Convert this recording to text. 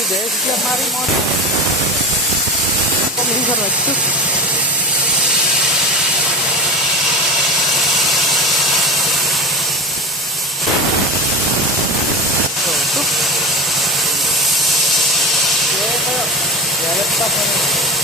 deh setiap hari mau bisa itu tuh ya kayak ya laptop